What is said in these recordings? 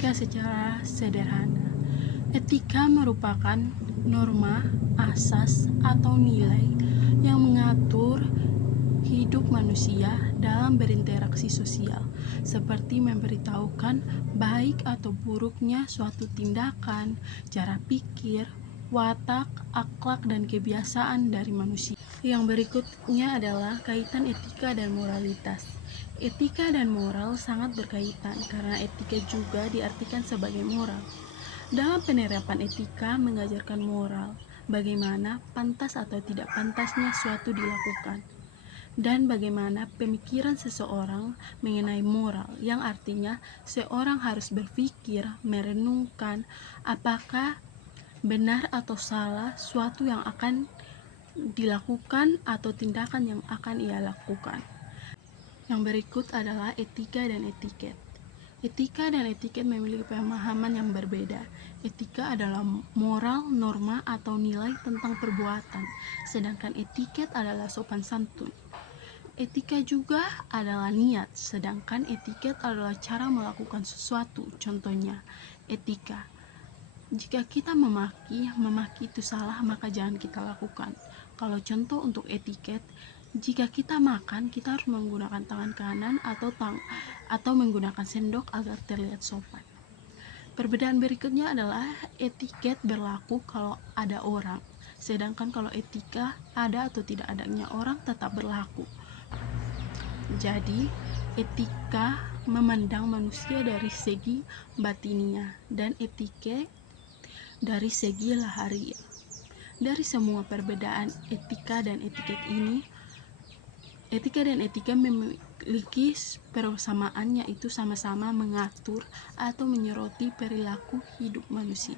Etika secara sederhana. Etika merupakan norma, asas, atau nilai yang mengatur hidup manusia dalam berinteraksi sosial, seperti memberitahukan baik atau buruknya suatu tindakan, cara pikir, watak, akhlak, dan kebiasaan dari manusia. Yang berikutnya adalah kaitan etika dan moralitas. Etika dan moral sangat berkaitan karena etika juga diartikan sebagai moral. Dalam penerapan etika mengajarkan moral, bagaimana pantas atau tidak pantasnya suatu dilakukan, dan bagaimana pemikiran seseorang mengenai moral, yang artinya seorang harus berpikir, merenungkan apakah benar atau salah suatu yang akan dilakukan atau tindakan yang akan ia lakukan. Yang berikut adalah etika dan etiket. Etika dan etiket memiliki pemahaman yang berbeda. Etika adalah moral, norma, atau nilai tentang perbuatan, sedangkan etiket adalah sopan santun. Etika juga adalah niat, sedangkan etiket adalah cara melakukan sesuatu. Contohnya, etika. Jika kita memaki itu salah, maka jangan kita lakukan. Kalau contoh untuk etiket, jika kita makan, kita harus menggunakan tangan kanan atau menggunakan sendok agar terlihat sopan. Perbedaan berikutnya adalah etiket berlaku kalau ada orang, sedangkan kalau etika ada atau tidak adanya orang tetap berlaku. Jadi, etika memandang manusia dari segi batinia dan etiket dari segi lahiriah. Dari semua perbedaan etika dan etiket ini, etika dan etika memiliki persamaan, yaitu sama-sama mengatur atau menyoroti perilaku hidup manusia.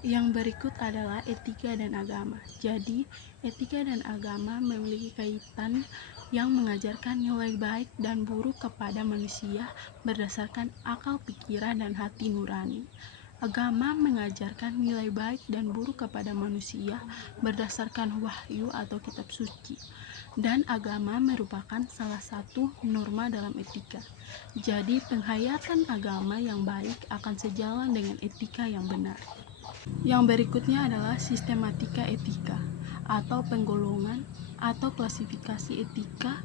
Yang berikut adalah etika dan agama. Jadi, etika dan agama memiliki kaitan yang mengajarkan nilai baik dan buruk kepada manusia berdasarkan akal, pikiran, dan hati nurani. Agama mengajarkan nilai baik dan buruk kepada manusia berdasarkan wahyu atau kitab suci. Dan agama merupakan salah satu norma dalam etika. Jadi, penghayatan agama yang baik akan sejalan dengan etika yang benar. Yang berikutnya adalah sistematika etika atau penggolongan atau klasifikasi etika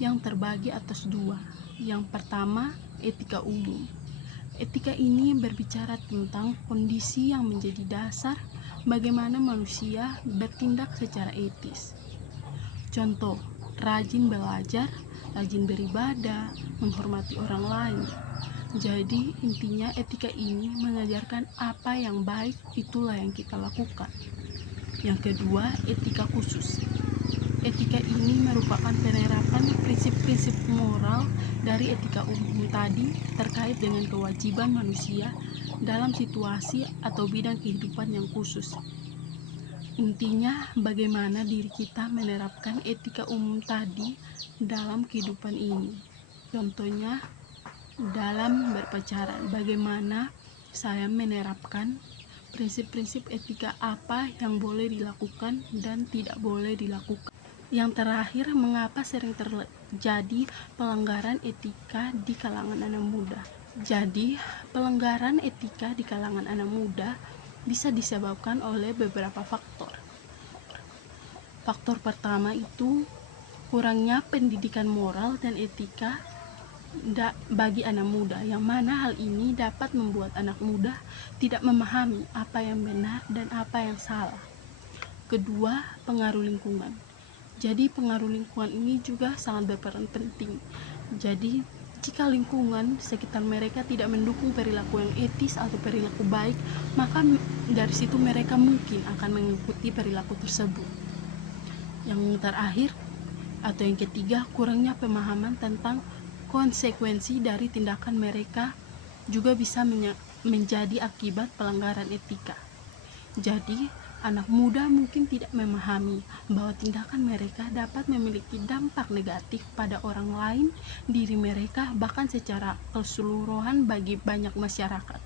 yang terbagi atas dua. Yang pertama, etika umum. Etika ini berbicara tentang kondisi yang menjadi dasar bagaimana manusia bertindak secara etis. Contoh, rajin belajar, rajin beribadah, menghormati orang lain. Jadi, intinya etika ini mengajarkan apa yang baik itulah yang kita lakukan. Yang kedua, etika khusus. Etika ini merupakan penerapan prinsip-prinsip moral dari etika umum tadi terkait dengan kewajiban manusia dalam situasi atau bidang kehidupan yang khusus. Intinya, bagaimana diri kita menerapkan etika umum tadi dalam kehidupan ini. Contohnya, dalam berpacaran, bagaimana saya menerapkan prinsip-prinsip etika apa yang boleh dilakukan dan tidak boleh dilakukan. Yang terakhir, mengapa sering terjadi pelanggaran etika di kalangan anak muda. Jadi, pelanggaran etika di kalangan anak muda bisa disebabkan oleh beberapa faktor. Faktor pertama itu kurangnya pendidikan moral dan etika bagi anak muda, yang mana hal ini dapat membuat anak muda tidak memahami apa yang benar dan apa yang salah. Kedua, pengaruh lingkungan. Jadi pengaruh lingkungan ini juga sangat berperan penting. Jadi jika lingkungan sekitar mereka tidak mendukung perilaku yang etis atau perilaku baik, maka dari situ mereka mungkin akan mengikuti perilaku tersebut. Yang terakhir atau yang ketiga, kurangnya pemahaman tentang konsekuensi dari tindakan mereka juga bisa menjadi akibat pelanggaran etika. Jadi, anak muda mungkin tidak memahami bahwa tindakan mereka dapat memiliki dampak negatif pada orang lain, diri mereka, bahkan secara keseluruhan bagi banyak masyarakat.